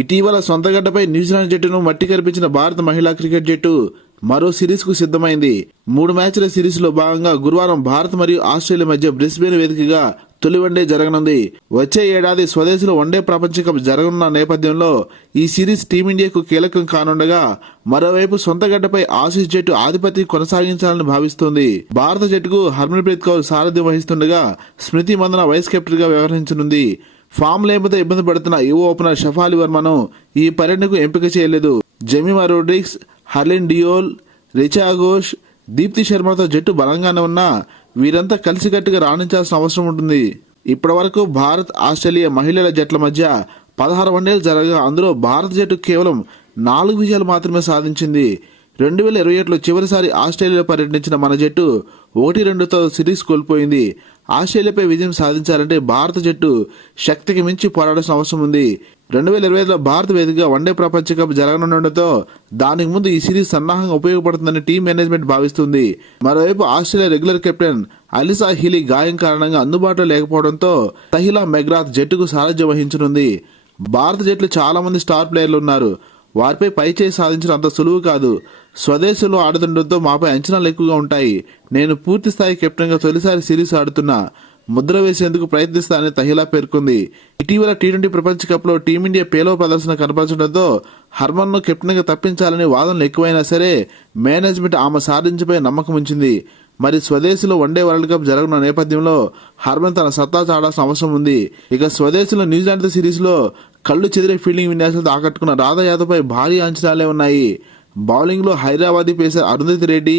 ఇటీవల సొంత గడ్డపై న్యూజిలాండ్ జట్టును మట్టి కరిపించిన భారత మహిళా క్రికెట్ జట్టు మరో సిరీస్ కు సిద్ధమైంది. 3 మ్యాచ్ల సిరీస్ లో భాగంగా గురువారం భారత్ మరియు ఆస్ట్రేలియా మధ్య బ్రిస్బేన్ వేదికగా తొలి వన్డే జరగనుంది. వచ్చే ఏడాది స్వదేశీలో వన్డే ప్రపంచ కప్ జరగనున్న నేపథ్యంలో ఈ సిరీస్ టీమిండియాకు కీలకం కానుండగా, మరోవైపు సొంత గడ్డపై ఆసీస్ జట్టు ఆధిపత్యం కొనసాగించాలని భావిస్తోంది. భారత జట్టుకు హర్మన్ప్రీత్ కౌర్ సారథ్యం వహిస్తుండగా స్మృతి మందన వైస్ కెప్టెన్ గా వ్యవహరించనుంది. ఫామ్ లేకపోతే ఇబ్బంది పడుతున్న యువ ఓపెనర్ షఫాలి వర్మను ఈ పర్యటనకు ఎంపిక చేయలేదు. జెమిమా రోడ్రిగ్స్, హర్లిన్ డియోల్, రిచా ఘోష్, దీప్తి శర్మతో జట్టు బలంగానే ఉన్నా వీరంతా కలిసికట్టుగా రాణించాల్సిన అవసరం ఉంటుంది. ఇప్పటి వరకు భారత్ ఆస్ట్రేలియా మహిళల జట్ల మధ్య 16 వన్డేలు జరగగా అందులో భారత జట్టు కేవలం 4 విజయాలు మాత్రమే సాధించింది. 2021లో చివరిసారి ఆస్ట్రేలియాలో పర్యటించిన మన జట్టు 1-2తో సిరీస్ కోల్పోయింది. ఆస్ట్రేలియాపై విజయం సాధించాలంటే భారత జట్టు శక్తికి మించి పోరాడాల్సిన అవసరం ఉంది. 2025లో భారత వేదికగా వన్డే ప్రపంచ కప్ జరగనుండటంతో దానికి ముందు ఈ సిరీస్ సన్నాహంగా ఉపయోగపడుతుందని టీం మేనేజ్మెంట్ భావిస్తుంది. మరోవైపు Australia regular captain Alyssa Healy గాయం కారణంగా అందుబాటులో లేకపోవడంతో తహిలా మెగ్రాత్ జట్టుకు సారథ్యం వహించనుంది. భారత జట్లు చాలా మంది స్టార్ ప్లేయర్లు ఉన్నారు. వారిపై పైచేయి సాధించడం అంత సులువు కాదు. స్వదేశంలో ఆడుతుండటంతో మాపై అంచనాలు ఎక్కువగా ఉంటాయి. నేను పూర్తి స్థాయి కెప్టెన్ గా తొలిసారి సిరీస్ ఆడుతున్నా, ముద్ర వేసేందుకు ప్రయత్నిస్తానని తహిలా పేర్కొంది. ఇటీవల టీ20 ప్రపంచ కప్ లో టీమిండియా పేలవ ప్రదర్శన కనపరచడంతో హర్మన్ ను కెప్టెన్ గా తప్పించాలని వాదనలు ఎక్కువైనా సరే మేనేజ్మెంట్ ఆమె సాధించపై నమ్మకం ఉంచింది. మరి స్వదేశీలో వన్డే వరల్డ్ కప్ జరగనున్న నేపథ్యంలో హర్మన్ తన సత్తా చాటాల్సిన అవసరం ఉంది. ఇక స్వదేశీలో న్యూజిలాండ్ సిరీస్ లో కళ్ళు చెదిరే ఫీల్డింగ్ విన్యాసాలతో ఆకట్టుకున్న రాధా యాదవ్ పై భారీ అంచనాలే ఉన్నాయి. బౌలింగ్ లో హైదరాబాదీ పేసర్ అరుంధతి రెడ్డి,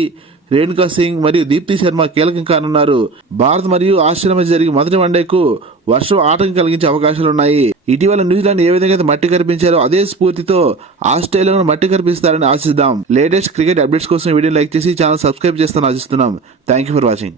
రేణుకా సింగ్ మరియు దీప్తి శర్మ కీలకం కానున్నారు. భారత్ మరియు ఆస్ట్రేలియా మధ్య జరిగే మొదటి వన్డేకు వర్షం ఆటంకం కలిగించే అవకాశాలున్నాయి. ఇటీవల న్యూజిలాండ్ ఏ విధంగా మట్టి కరిపించారో అదే స్ఫూర్తితో ఆస్ట్రేలియాను మట్టి కరిపిస్తారని ఆశిద్దాం. లేటెస్ట్ క్రికెట్ అప్డేట్స్ కోసం వీడియో లైక్ చేసి ఛానల్ సబ్స్క్రైబ్ చేస్తానని ఆశిస్తున్నాం. Thank you for watching.